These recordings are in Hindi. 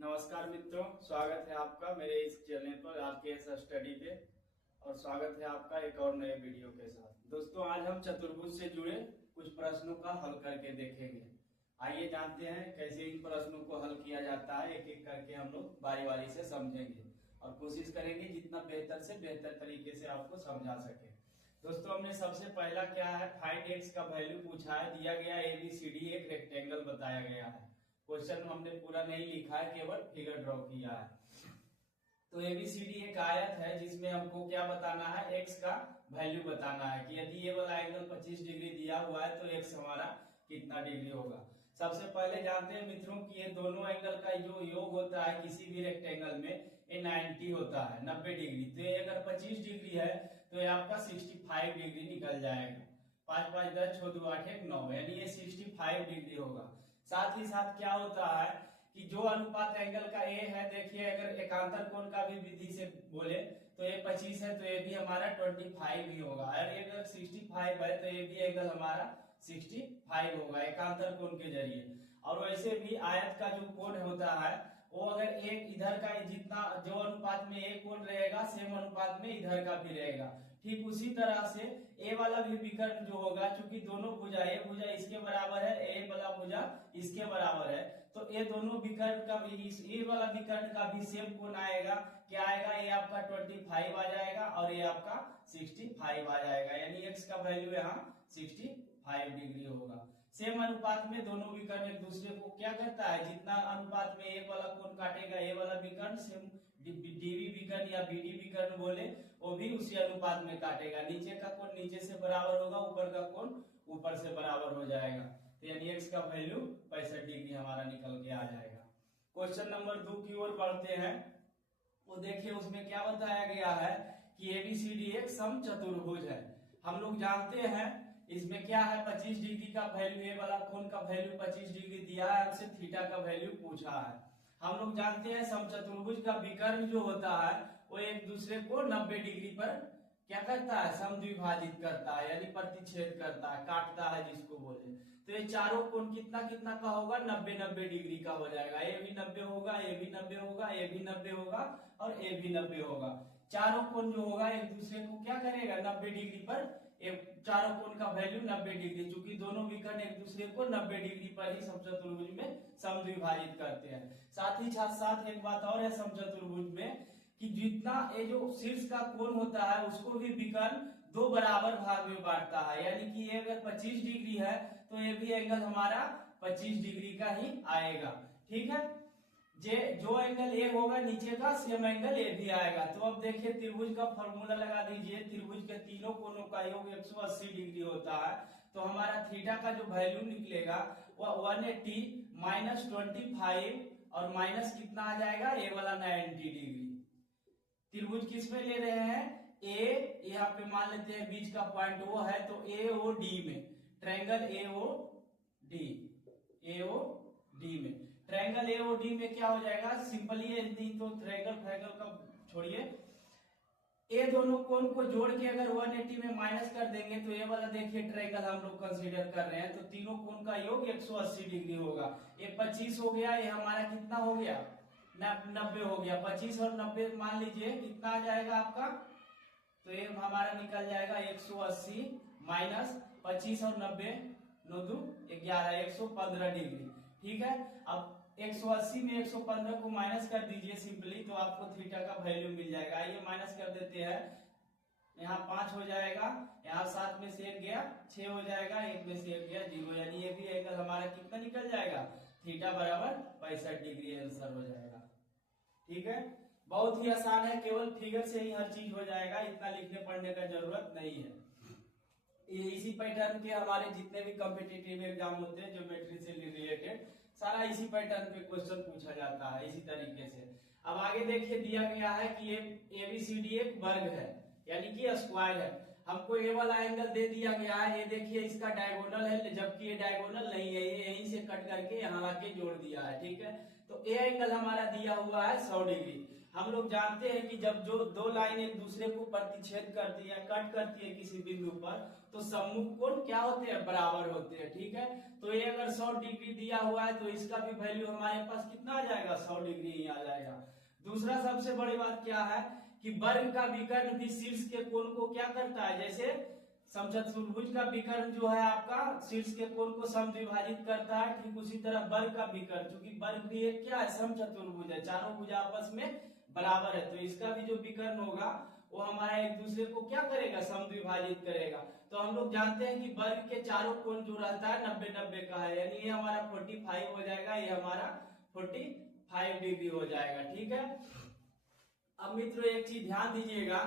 नमस्कार मित्रों, स्वागत है आपका मेरे इस चैनल पर आरकेएस स्टडी पे। और स्वागत है आपका एक और नए वीडियो के साथ। दोस्तों, आज हम चतुर्भुज से जुड़े कुछ प्रश्नों का हल करके देखेंगे। आइए जानते हैं कैसे इन प्रश्नों को हल किया जाता है। एक एक करके हम लोग बारी बारी से समझेंगे और कोशिश करेंगे जितना बेहतर से बेहतर तरीके से आपको समझा सके। दोस्तों, हमने सबसे पहला क्या है, फाइंड एक्स का वैल्यू पूछा है। दिया गया ABCD एक रेक्टेंगल बताया गया है। क्वेश्चन हमने पूरा नहीं लिखा है, केवल फिगर ड्रॉ किया है। तो ABCD एक आयत है जिसमें हमको क्या बताना है, एक्स का वैल्यू बताना है कि यदि ये वाला एंगल 25 डिग्री दिया हुआ है तो एक्स हमारा कितना डिग्री होगा। सबसे पहले जानते हैं मित्रों कि ये दोनों एंगल का जो योग होता है किसी भी रेक्टेंगल में, ये 90 होता है, 90 डिग्री। तो ये अगर 25 डिग्री है तो ये आपका 65 डिग्री निकल जाएगा। 5 5 10 6 2 8 1 9, यानी ये 65 डिग्री होगा। साथ ही साथ क्या होता है कि जो अनुपात एंगल का ए है, देखिए अगर एकांतर कोण का भी विधि से बोले तो ये 25 है तो ये भी हमारा 25 ही होगा। और ये अगर 65 है तो ये भी एंगल हमारा 65 होगा एकांतर कोण के जरिए। और वैसे भी आयत का जो कोण होता है वो अगर एक इधर का जितना जो अनुपात में एक कोण रहेगा सेम अनुपात में इधर का भी रहेगा। ठीक उसी तरह से ए वाला भी विकर्ण जो होगा, चूंकि दोनों भुजा, ये भुजा इसके बराबर है, ए वाला भुजा इसके बराबर है, तो ये दोनों विकर्ण का भी, ए वाला विकर्ण का भी सेम कोण आएगा। क्या आएगा, ये आपका 25 आ जाएगा और ये आपका 65 आ जाएगा। यानी एक्स का वैल्यू यहाँ 65 डिग्री होगा। सेम अनुपात में दोनों विकर्ण एक दूसरे को क्या करता है, जितना अनुपात में एक वाला कोण काटेगा ये वाला विकर्ण सेम डीवी विकर्ण या बीडी विकर्ण बोले, वो भी उसी अनुपात में काटेगा। नीचे का कोण नीचे से बराबर होगा, ऊपर का कोण ऊपर से बराबर हो जाएगा। तो यानी एक्स का वैल्यू 65 डिग्री हमारा निकल के आ जाएगा। क्वेश्चन नंबर 2 की ओर बढ़ते हैं। वो देखिए उसमें क्या बताया गया है कि ABCD एक समचतुर्भुज है। हम लोग जानते हैं इसमें क्या है, 25 डिग्री का वैल्यू, ये वाला कोण का वैल्यू 25 डिग्री दिया है, हमसे थीटा का वैल्यू पूछा है। हम लोग जानते हैं समचतुर्भुज का विकर्ण जो होता है वो एक दूसरे को 90 डिग्री पर क्या करता है, समद्विभाजित करता है, यानी प्रतिच्छेद करता है, काटता है जिसको बोले। तो ये चारों कोण कितना कितना का होगा, 90 डिग्री का हो जाएगा। ये भी 90 होगा, ये भी 90 होगा, ये भी 90 होगा और ये भी 90 होगा। चारों कोण जो होगा एक दूसरे को क्या करेगा, 90 डिग्री पर, चारों कोण का वैल्यू 90 डिग्री, चूंकि दोनों विकर्ण एक दूसरे को 90 डिग्री पर ही समचतुर्भुज में समद्विभाजित करते हैं। साथ ही साथ एक बात और है समचतुर्भुज में कि जितना ये जो शीर्ष का कोण होता है उसको भी विकर्ण दो बराबर भाग में बांटता है। यानी कि ये अगर 25 डिग्री है तो ये भी एंगल हमारा 25 डिग्री का ही आएगा। ठीक है, जो एंगल ए होगा नीचे का सेम एंगल ए भी आएगा। तो अब देखिए त्रिभुज का फॉर्मूला लगा दीजिए। त्रिभुज के तीनों कोणों का योग 180 डिग्री होता है, तो हमारा थीटा का जो वैल्यू निकलेगा वो 180 माइनस 25 और माइनस कितना आ जाएगा, ए वाला 90 डिग्री। त्रिभुज किस में ले रहे हैं, ए, यहाँ पे मान लेते हैं बीच का पॉइंट वो है, तो AOD में, ट्रायंगल AOD में, ट्रायंगल AOD में क्या हो जाएगा, सिंपली नहीं तो ट्रायंगल का छोड़िए, ये दोनों कोण को जोड़ के अगर 180 में माइनस कर देंगे तो ये वाला देखिए ट्रायंगल हम लोग कंसीडर कर रहे हैं, तो तीनों कोण का योग 180 डिग्री होगा। ये 25 हो गया, ये हमारा कितना हो गया, 90 हो गया। 25 और 90 मान लीजिए कितना आ जाएगा आपका, तो ये हमारा निकल जाएगा 180 माइनस 25 और 90, 9 2 11, 115 डिग्री। ठीक है, अब 180 में 115 को माइनस कर दीजिए सिंपली, तो आपको थीटा का वैल्यू मिल जाएगा। आइए माइनस कर देते हैं, यहाँ 5 हो जाएगा, यहाँ 7 में से 1 गया 6 हो जाएगा, 1 में से 1 गया 0, यानी ये भी एंगल हमारा कितना निकल जाएगा, थीटा बराबर 65 डिग्री आंसर हो जाएगा। ठीक है, बहुत ही आसान है, केवल फिगर से ही हर चीज हो जाएगा, इतना लिखने पढ़ने का जरूरत नहीं है। इसी पैटर्न के हमारे जितने भी कॉम्पिटिटिव एग्जाम होते हैं ज्योमेट्री से रिलेटेड, सारा इसी पैटर्न पे क्वेश्चन पूछा जाता है इसी तरीके से। अब आगे देखिए दिया गया है कि ये ABCD एक वर्ग है, यानी कि स्क्वायर है। हमको ये वाला एंगल दे दिया गया है, ये देखिए इसका डायगोनल है, जबकि ये डायगोनल नहीं है, ये यहीं से कट करके यहाँ आके जोड़ दिया है। ठीक है, तो ये एंगल हमारा दिया हुआ है 100 डिग्री। हम लोग जानते हैं कि जब जो दो लाइन एक दूसरे को प्रतिच्छेद करती है, कट करती है किसी बिंदु पर, तो सम्मुख कोण क्या होते हैं, बराबर होते हैं। ठीक है, तो ये अगर 100 डिग्री दिया हुआ है तो इसका भी वैल्यू हमारे पास कितना आ जाएगा, 100 डिग्री ही आ जाएगा। दूसरा सबसे बड़ी बात क्या है कि वर्ग का विकर्ण भी शीर्ष के कोण को क्या करता है, जैसे समचतुर्भुज का विकर्ण जो है आपका शीर्ष के कोण को समद्विभाजित करता है, ठीक उसी तरह वर्ग का विकर्ण, क्योंकि वर्ग भी एक क्या है, समचतुर्भुज है, चारों भुजा आपस में बराबर है, तो इसका भी जो विकर्ण होगा वो हमारा एक दूसरे को क्या करेगा, समद्विभाजित करेगा। तो हम लोग जानते हैं कि वर्ग के चारों कोण जो रहता है 90-90 का है, यानी ये हमारा 45 हो जाएगा, ये हमारा 45 डिग्री हो जाएगा। ठीक है, अब मित्रों एक चीज ध्यान दीजिएगा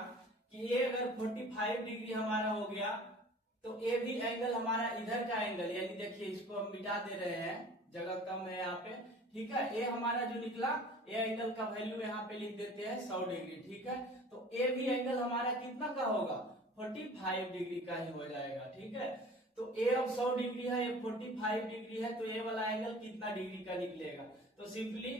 कि ये अगर 45 डिग्री हमारा हो गया तो ये भी एंगल हमारा इधर का एंगल, यानी देखिए इसको हम मिटा दे रहे हैं, जगह कम है यहाँ पे। ठीक है, ये हमारा जो निकला ये एंगल का वैल्यू यहाँ पे लिख देते हैं 100 डिग्री। ठीक है, तो ये भी एंगल हमारा कितना का होगा, 45 डिग्री का ही हो जाएगा। ठीक है, तो ए अब 100 डिग्री है, ये 45 डिग्री है, तो ये वाला एंगल कितना डिग्री का निकलेगा, तो सिंपली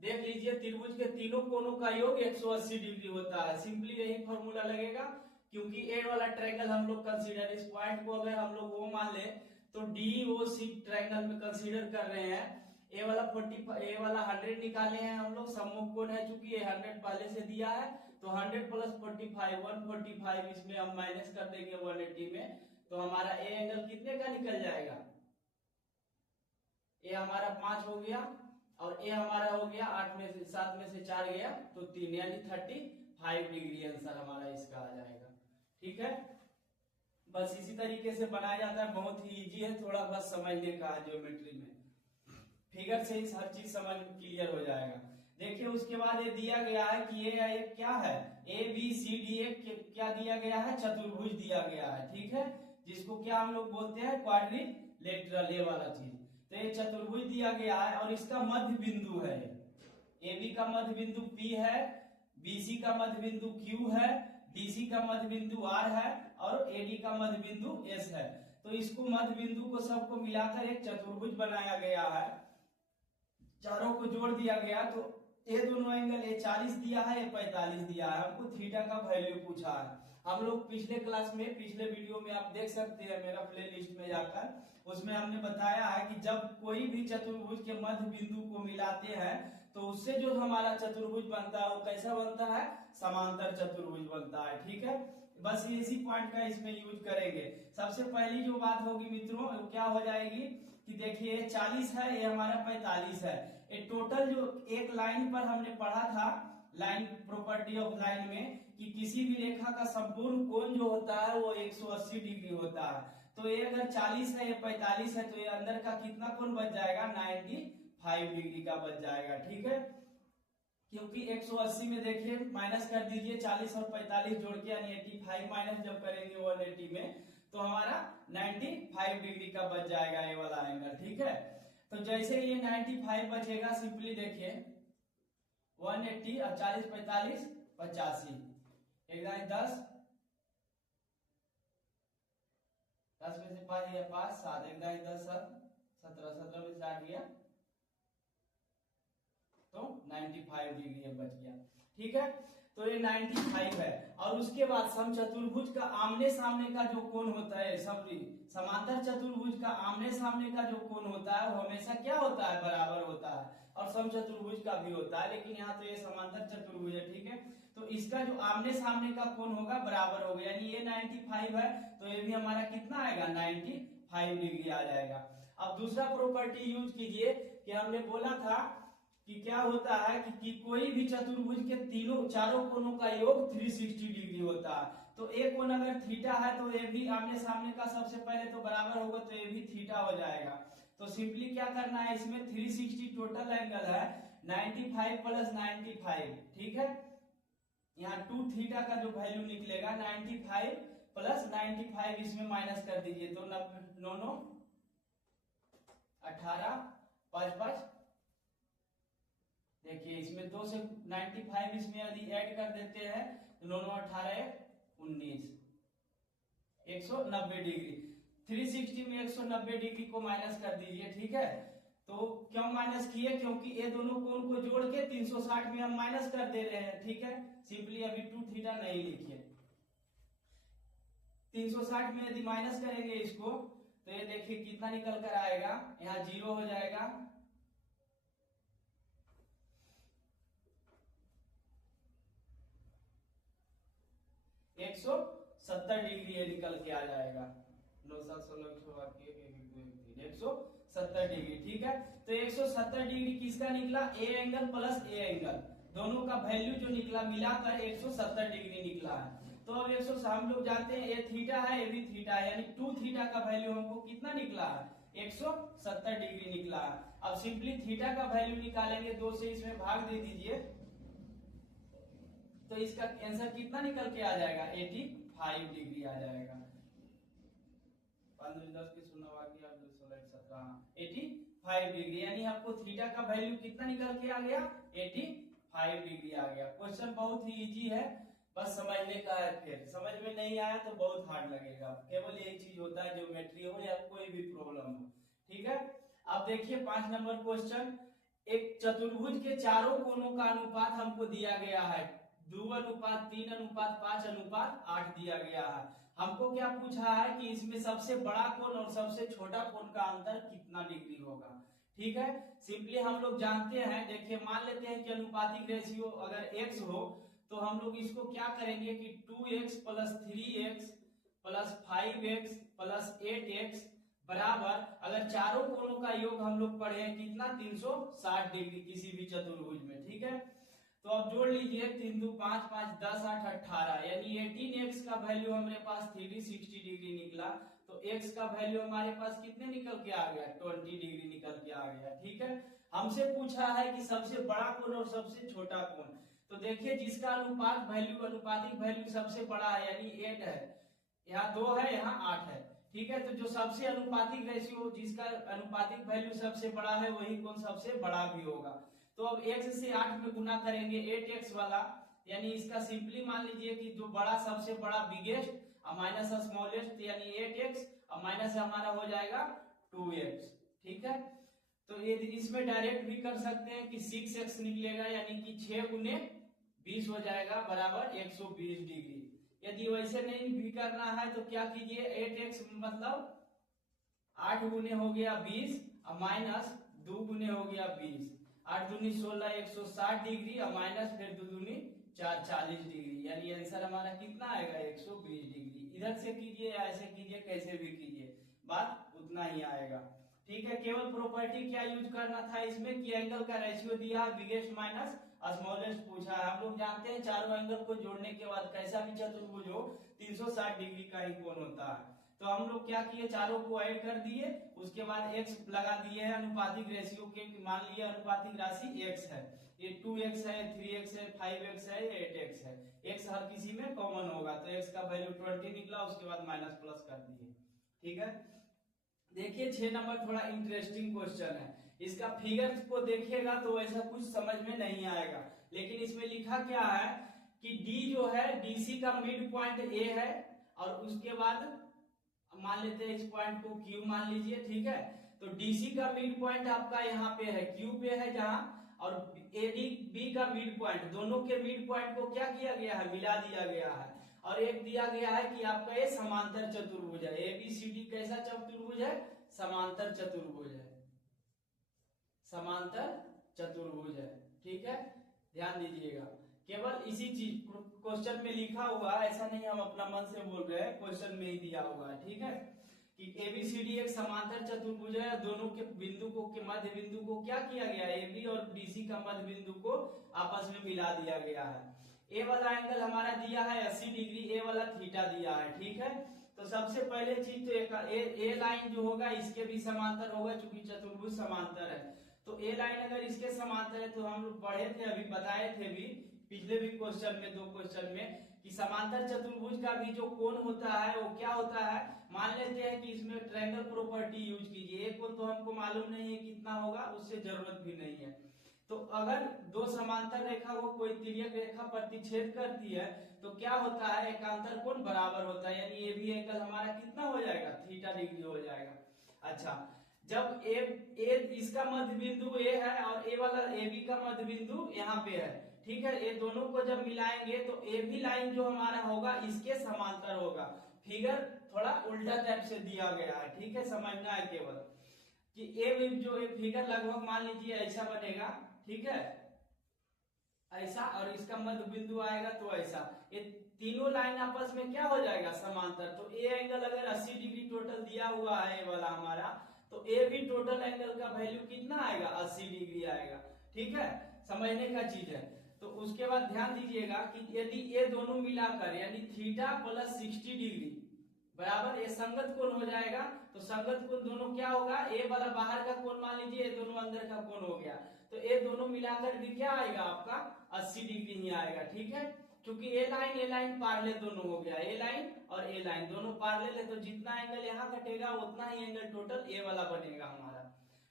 देख लीजिए त्रिभुज के तीनों कोणों का योग 180 डिग्री होता है। सिंपली यही फॉर्मूला लगेगा, क्योंकि ए वाला ट्रायंगल हम लोग कंसीडर, इस पॉइंट को अगर हम लोग वो मान ले तो DOC ट्रायंगल में कंसीडर कर रहे हैं। ए वाला 100 निकाले हैं हम लोग, सम्मुख कोण है, चूंकि ये 100 पहले से दिया है, तो 100 प्लस 45 145, इसमें हम माइनस कर देंगे 180 में, तो हमारा ए एंगल कितने का निकल जाएगा, ए हमारा 5 हो गया और ए हमारा हो गया 8 में से 7 में से 4 गया तो 3, यानी 35 डिग्री आंसर हमारा इसका आ जाएगा। ठीक है, बस इसी तरीके से बनाया जाता है, बहुत ही इजी है, थोड़ा बस समझने का है, ज्योमेट्री में फिगर से ही हर चीज समझ क्लियर हो जाएगा। देखिए उसके बाद ये दिया गया है कि ये क्या है, ABCD क्या दिया गया है, चतुर्भुज दिया गया है। ठीक है, जिसको क्या हम लोग बोलते हैं, क्वाड्रिलेटरल, ये वाला चीज। तो ये चतुर्भुज दिया गया है और इसका मध्य बिंदु है, AB का मध्य बिंदु P है, BC का मध्य बिंदु Q है, DC का मध्य बिंदु R है और AD का मध्य बिंदु S है। तो इसको मध्य बिंदु को सबको मिलाकर एक चतुर्भुज बनाया गया है, चारों को जोड़ दिया गया। तो ये दोनों एंगल, ये 40 दिया है, ये 45 दिया है, हमको थीटा का वैल्यू पूछा है। हम लोग पिछले क्लास में, पिछले वीडियो में आप देख सकते हैं मेरा प्लेलिस्ट में जाकर, उसमें हमने बताया है कि जब कोई भी चतुर्भुज के मध्य बिंदु को मिलाते हैं तो उससे जो हमारा चतुर्भुज बनता है वो कैसा बनता है, समांतर चतुर्भुज बनता है। ठीक है, बस इसी पॉइंट का इसमें यूज करेंगे। सबसे पहली जो बात होगी मित्रों वो क्या हो जाएगी कि देखिए 40 है, ये हमारा 45 है, ये टोटल जो एक लाइन पर हमने पढ़ा था, लाइन प्रॉपर्टी ऑफ लाइन में, कि किसी भी रेखा का संपूर्ण कोण जो होता है वो 180 डिग्री होता है। तो ये अगर 40 है, ये 45 है, तो ये अंदर का कितना कोण बच जाएगा, 95 डिग्री का बच जाएगा। ठीक है, क्योंकि 180 में देखिए माइनस कर दीजिए 40 और 45 जोड़ के, यानी 85 माइनस जब करेंगे 180 में तो हमारा 95 डिग्री का बच जाएगा ये वाला एंगल। ठीक है, तो जैसे ये 95 बचेगा, सिंपली देखिए 180 और 40 45 85, एक 10 10 में से 5 या 5 7, एक 10 17 17 में से 8 गया तो 95 डिग्री बच गया। ठीक है, तो ये 95 है। और उसके बाद समचतुर्भुज का आमने सामने का जो कोण होता है, समांतर चतुर्भुज का आमने सामने का जो कोण होता है वो हमेशा क्या होता है, बराबर होता है, और समचतुर्भुज का भी होता है, लेकिन यहाँ तो ये समांतर चतुर्भुज है। ठीक है, तो इसका जो आमने सामने का कोण होगा बराबर होगा, यानी ये 95 है तो ये भी हमारा कितना आएगा, 95 डिग्री आ जाएगा। अब दूसरा प्रॉपर्टी यूज कीजिए कि हमने बोला था कि क्या होता है कि कोई भी चतुर्भुज के चारों कोणों का योग 360 डिग्री होता है। तो एक कोण अगर थीटा है तो ये भी आमने सामने का सबसे पहले तो बराबर होगा, तो ये भी थीटा हो जाएगा। तो सिंपली क्या करना है, इसमें 360 टोटल एंगल है, 95 प्लस 95। ठीक है, यहाँ 2 थीटा का जो वैल्यू निकलेगा 95 प्लस 95, इसमें माइनस कर दीजिए तो 9 18 5 5, देखिए इसमें 2 से 95 इसमें यदि ऐड कर देते हैं तो 9 18 19, 190 डिग्री। 360 में 190 डिग्री को माइनस कर दीजिए। ठीक है, तो क्यों माइनस किए, क्योंकि ये दोनों कोण को जोड़ के 360 में हम माइनस कर दे रहे हैं, ठीक है। सिंपली अभी 2 थीटा नहीं लिखिए, 360 में यदि माइनस करेंगे इसको तो ये देखिए कितना निकल कर आएगा, यहाँ 0 हो जाएगा, 170 डिग्री ये निकल के आ जाएगा, 170 डिग्री, ठीक है। तो 170 डिग्री किसका निकला, A angle plus A angle, दोनों का वैल्यू जो निकला मिलाकर 170 डिग्री निकला है। तो अब 100 हम लोग जानते हैं ए थीटा है, ए भी थीटा है, यानी 2 थीटा का वैल्यू हमको कितना निकला है, 170 डिग्री निकला है। अब सिंपली थीटा का वैल्यू निकालेंगे, 2 से इसमें भाग दे दीजिए, तो इसका आंसर कितना निकल के आ जाएगा, 85 डिग्री आ जाएगा। 5 10 की 85 डिग्री, यानी आपको थीटा का वैल्यू कितना निकल के आ गया, 85 डिग्री आ गया। क्वेश्चन बहुत ही इजी है, बस समझने का है, फिर समझ में नहीं आया तो बहुत हार्ड लगेगा। केवल यही चीज होता है, ज्योमेट्री हो या कोई भी प्रॉब्लम हो, ठीक है। अब देखिए 5 नंबर क्वेश्चन, एक चतुर्भुज के चारों कोणों का अनुपात हमको दिया गया है, 2:3:5:8 दिया गया है। हमको क्या पूछा है कि इसमें सबसे बड़ा कोण और सबसे छोटा कोण का अंतर कितना डिग्री होगा, ठीक है। सिंपली हम लोग जानते हैं, देखिए मान लेते हैं कि अनुपातिक रेशियो अगर x हो तो हम लोग इसको क्या करेंगे कि 2x + 3x + 5x + 8x बराबर, अगर चारों कोणों का योग हम लोग पढ़े हैं कितना, 360 डिग्री किसी भी चतुर्भुज में, ठीक है। तो अब जोड़ लीजिए, 3 2 5 5 10 8 18, यानी 18x का वैल्यू हमारे पास 360 डिग्री निकला, तो x का वैल्यू हमारे पास कितने निकल के आ गया, 20 डिग्री निकल के आ गया, ठीक है। हमसे पूछा है कि सबसे बड़ा कोण और सबसे छोटा कोण, तो देखिए जिसका अनुपात वैल्यू अनुपातिक वैल्यू सबसे बड़ा है यानी 8 है, यहाँ 2 है, यहाँ 8 है, ठीक है। तो जो सबसे अनुपातिक रेशियो जिसका अनुपातिक वैल्यू सबसे बड़ा है वही कोण सबसे बड़ा भी होगा। तो अब x से 8 में गुना करेंगे 8x वाला, यानी इसका सिंपली मान लीजिए कि जो बड़ा सबसे बड़ा बिगेस्ट माइनस स्मॉलेस्ट, यानी 8x और माइनस हमारा हो जाएगा 2x, ठीक है। तो ये इसमें डायरेक्ट भी कर सकते हैं कि 6x निकलेगा, यानी कि 6 गुने 20 हो जाएगा बराबर 120 डिग्री। यदि वैसे नहीं भी करना है तो क्या कीजिए, 8x मतलब 8 गुने हो गया 20 और माइनस 2 गुने हो गया 20, 8 दूनी 16 160 डिग्री और माइनस फिर 2 दूनी 4 40 डिग्री, यानी आंसर हमारा कितना आएगा, 120 डिग्री। इधर से कीजिए या ऐसे कीजिए, कैसे भी कीजिए बात उतना ही आएगा, ठीक है। केवल प्रॉपर्टी क्या यूज करना था इसमें कि एंगल का रेशियो दिया, बिगेस्ट माइनस स्मॉलेस्ट पूछा है। हम लोग जानते हैं चारों एंगल को जोड़ने के बाद कैसा भी चतुर्भुज हो 360 डिग्री का ही कोण होता है। तो हम लोग क्या किए, चारों को ऐड कर दिए, उसके बाद x लगा दिए हैं अनुपातिक रेशियो के, मान लिया अनुपातिक राशि x है, ये 2x है, 3x है, 5x है, 8x है, x हर किसी में कॉमन होगा, तो x का वैल्यू 20 निकला, उसके बाद माइनस प्लस कर दिए, ठीक है। देखिए 6 नंबर थोड़ा इंटरेस्टिंग क्वेश्चन है, इसका फिगर को देखिएगा तो ऐसा कुछ समझ में नहीं आएगा, लेकिन इसमें लिखा क्या है कि D जो है DC का मिड पॉइंट A है, और उसके बाद मान लेते हैं इस पॉइंट को Q मान लीजिए, ठीक है। तो DC का मिड पॉइंट आपका यहाँ पे है, Q पे है जहां, और AD का मिड पॉइंट, दोनों के मिड पॉइंट को क्या किया गया है, मिला दिया गया है, और एक दिया गया है कि आपका ये समांतर चतुर्भुज है, ABCD कैसा चतुर्भुज है, समांतर चतुर्भुज है, समांतर चतुर्भुज है, ठीक है। ध्यान दीजिएगा, केवल इसी चीज क्वेश्चन में लिखा हुआ है, ऐसा नहीं हम अपना मन से बोल रहे हैं, क्वेश्चन में ही दिया हुआ है, ठीक है, कि ABCD एक समांतर चतुर्भुज है, दोनों के बिंदु को के मध्य बिंदु को क्या किया गया है, AB और DC का मध्य बिंदु को आपस में मिला दिया गया है। ए वाला एंगल हमारा दिया है 80 डिग्री, ए वाला थीटा दिया है, ठीक है। तो सबसे पहले चीज तो ए लाइन जो होगा इसके भी समांतर होगा, चूंकि चतुर्भुज समांतर है, तो ए लाइन अगर इसके समांतर है तो हम लोग पढ़े थे, अभी बताए थे भी पिछले भी क्वेश्चन में, 2 क्वेश्चन में, कि समांतर चतुर्भुज का भी जो कोण होता है वो क्या होता है, मान लेते हैं कि इसमें ट्रायंगल प्रॉपर्टी यूज कीजिए, एक कोण तो हमको मालूम नहीं है कितना होगा, उससे जरूरत भी नहीं है। तो अगर 2 समांतर रेखा को कोई तिर्यक रेखा प्रतिच्छेद करती है तो क्या होता है, एकांतर कोण बराबर होता है, यानी ये भी एंगल हमारा कितना हो जाएगा, थीटा डिग्री हो जाएगा। अच्छा, जब ए इसका मध्य बिंदु ए है और ए वाला ए बी का मध्य बिंदु यहाँ पे है, ठीक है। ये दोनों को जब मिलाएंगे तो ए बी लाइन जो हमारा होगा इसके समांतर होगा। फिगर थोड़ा उल्टा टाइप से दिया गया है, ठीक है, समझना है केवल कि ए जो फिगर लगभग मान लीजिए ऐसा बनेगा, ठीक है, ऐसा, और इसका मध्य बिंदु आएगा तो ऐसा। ये तीनों लाइन आपस में क्या हो जाएगा, समांतर। तो ए एंगल अगर 80 डिग्री टोटल दिया हुआ है वाला हमारा, तो ए भी टोटल एंगल का वैल्यू कितना आएगा, 80 डिग्री आएगा, ठीक है, समझने का चीज है। तो उसके बाद ध्यान दीजिएगा कि यदि ये दोनों मिलाकर यानी थीटा प्लस 60 डिग्री बराबर ये संगत कोण हो जाएगा, तो संगत कोण दोनों क्या होगा, ए वाला बाहर का कोण मान लीजिए, ये दोनों अंदर का कोण हो गया, तो ये दोनों मिलाकर भी क्या आएगा आपका 80 डिग्री ही आएगा, ठीक है। क्योंकि ए लाइन पार्ले दोनों हो गया, ए लाइन और ए लाइन दोनों पार्ले है, तो जितना एंगल यहाँ कटेगा उतना ही एंगल टोटल ए वाला बनेगा हमारा,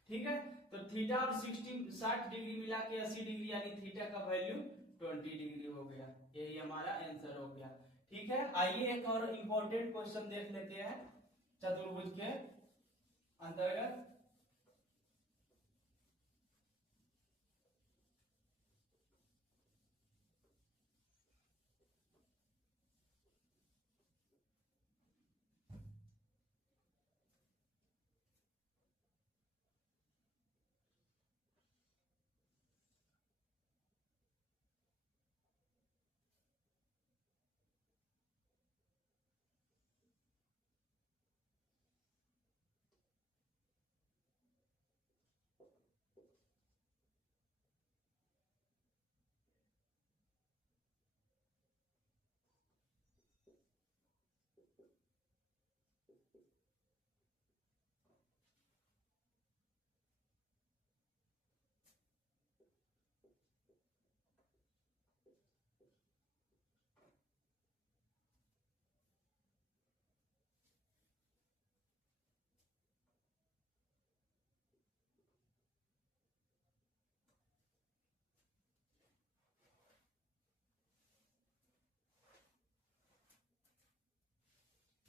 ठीक है। तो थीटा और 60 डिग्री मिला के 80 डिग्री यानी थीटा का वैल्यू 20 डिग्री हो गया। यही हमारा आंसर हो गया, ठीक है। आइए एक और इम्पोर्टेंट क्वेश्चन देख लेते हैं चतुर्भुज के अंतर्गत।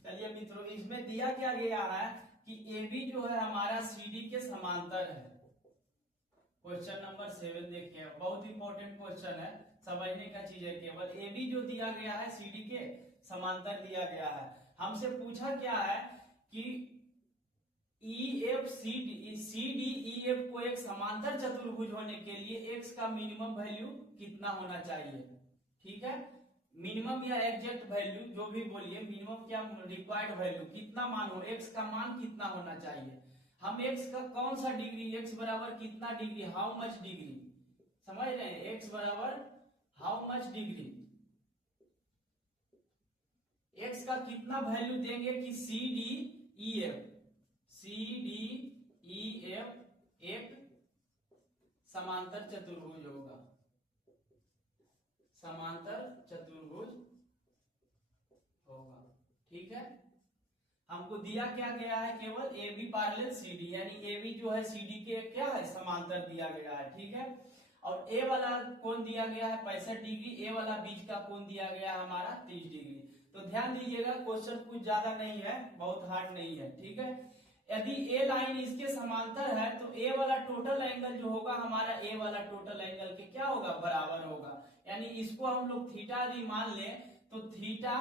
चलिए मित्रों, इसमें दिया क्या गया है कि ए बी जो है हमारा सी डी के समांतर है। क्वेश्चन नंबर 7 देखिए, बहुत इंपॉर्टेंट क्वेश्चन है, समझने का चीज है केवल। ए बी जो दिया गया है सी डी के समांतर दिया गया है। हमसे पूछा क्या है कि E F C D E F को एक समांतर चतुर्भुज होने के लिए एक्स का मिनिमम वैल्यू कितना होना चाहिए, ठीक है। मिनिमम या एग्जैक्ट वैल्यू जो भी बोलिए, मिनिमम क्या रिक्वायर्ड वैल्यू कितना मान हो, एक्स का मान कितना होना चाहिए। हम एक्स का कौन सा डिग्री, एक्स बराबर कितना डिग्री, हाउ मच डिग्री, समझ रहे हैं, एक्स बराबर हाउ मच डिग्री, एक्स का कितना वैल्यू देंगे कि सी डी ई एफ एक समांतर चतुर्भुज होगा, समांतर चतुर्भुज होगा, ठीक है। हमको दिया क्या गया है, केवल A B parallel C D, यानी ए बी जो है सी डी के क्या है, समांतर दिया गया है, ठीक है। और ए वाला कोण दिया गया है 65 डिग्री, ए वाला बीच का कोण दिया गया है हमारा 30 डिग्री। तो ध्यान दीजिएगा, क्वेश्चन कुछ ज्यादा नहीं है, बहुत हार्ड नहीं है, ठीक है। यदि ए लाइन इसके समांतर है तो ए वाला टोटल एंगल जो होगा हमारा, ए वाला टोटल एंगल के क्या होगा, बराबर होगा। यानी इसको हम लोग थीटा यदि मान लें तो थीटा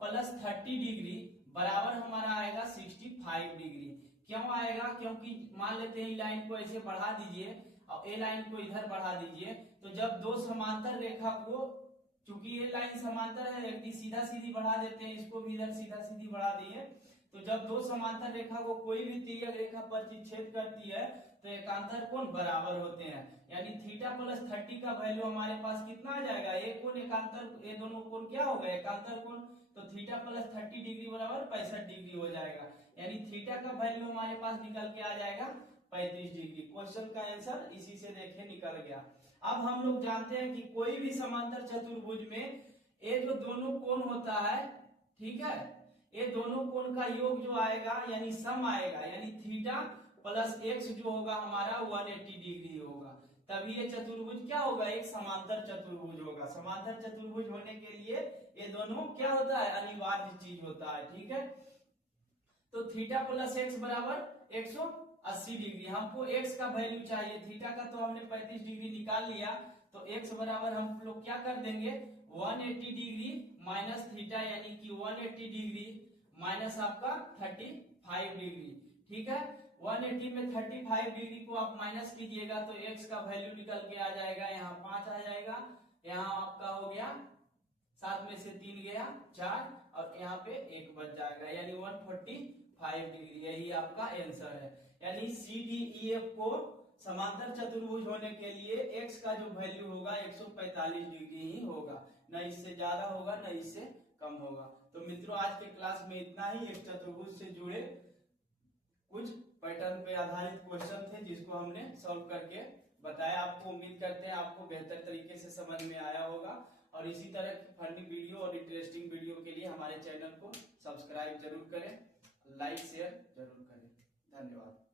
प्लस 30 डिग्री बराबर हमारा आएगा 65 डिग्री। क्यों आएगा, क्योंकि मान लेते हैं लाइन को ऐसे बढ़ा दीजिए और ए लाइन को इधर बढ़ा दीजिए, तो जब दो समांतर रेखा को, चूंकि ये लाइन समांतर है, यदि सीधा सीधी बढ़ा देते हैं, इसको भी इधर सीधा सीधी बढ़ा दिए, तो जब दो समांतर रेखा को कोई भी तिर्यक रेखा प्रतिच्छेद करती है तो एकांतर कोण बराबर होते हैं। यानी थीटा प्लस 30 का वैल्यू हमारे पास कितना आ जाएगा, एक कोण एकांतर, ये दोनों कोण क्या हो गए, एकांतर कोण, तो थीटा प्लस 30 डिग्री बराबर 65 डिग्री हो जाएगा। यानी थीटा का वैल्यू हमारे पास निकल के आ जाएगा 35 डिग्री। क्वेश्चन का आंसर इसी से देखे निकल गया। अब हम लोग जानते हैं कि कोई भी समांतर चतुर्भुज में ये जो दोनों कोण होता है, ठीक है, ये दोनों कोण का योग जो आएगा यानी सम आएगा, यानी थीटा प्लस एक्स जो होगा हमारा 180 डिग्री होगा, तभी ये चतुर्भुज क्या होगा, एक समांतर चतुर्भुज होगा। समांतर चतुर्भुज होने के लिए ये दोनों क्या होता है, अनिवार्य चीज होता है, ठीक है। तो थीटा प्लस एक्स बराबर 80 डिग्री। हमको x का वैल्यू चाहिए, थीटा का तो हमने 35 डिग्री निकाल लिया, तो x बराबर हम लोग क्या कर देंगे 180 डिग्री माइनस थीटा, यानी कि 180 डिग्री माइनस आपका 35 डिग्री। ठीक है, 180 में 35 डिग्री को आप माइनस कीजिएगा तो x का वैल्यू निकल के आ जाएगा, यहाँ 5 आ जाएगा, यहाँ आपका हो गया 7 में से 3 गया 4, और यहाँ पे 1 बच जाएगा, यानी 145 डिग्री। यही आपका आंसर है। यानी CDEF को समांतर चतुर्भुज होने के लिए x का जो वैल्यू होगा 145 डिग्री ही होगा, न इससे ज्यादा होगा न इससे कम होगा। तो मित्रों आज के क्लास में इतना ही। एक चतुर्भुज से जुड़े कुछ पैटर्न पे आधारित क्वेश्चन थे जिसको हमने सॉल्व करके बताया आपको। उम्मीद करते हैं आपको बेहतर तरीके से समझ में आया होगा, और इसी तरह की फनी वीडियो और इंटरेस्टिंग वीडियो के लिए हमारे चैनल को सब्सक्राइब जरूर करें, लाइक शेयर जरूर करें। धन्यवाद।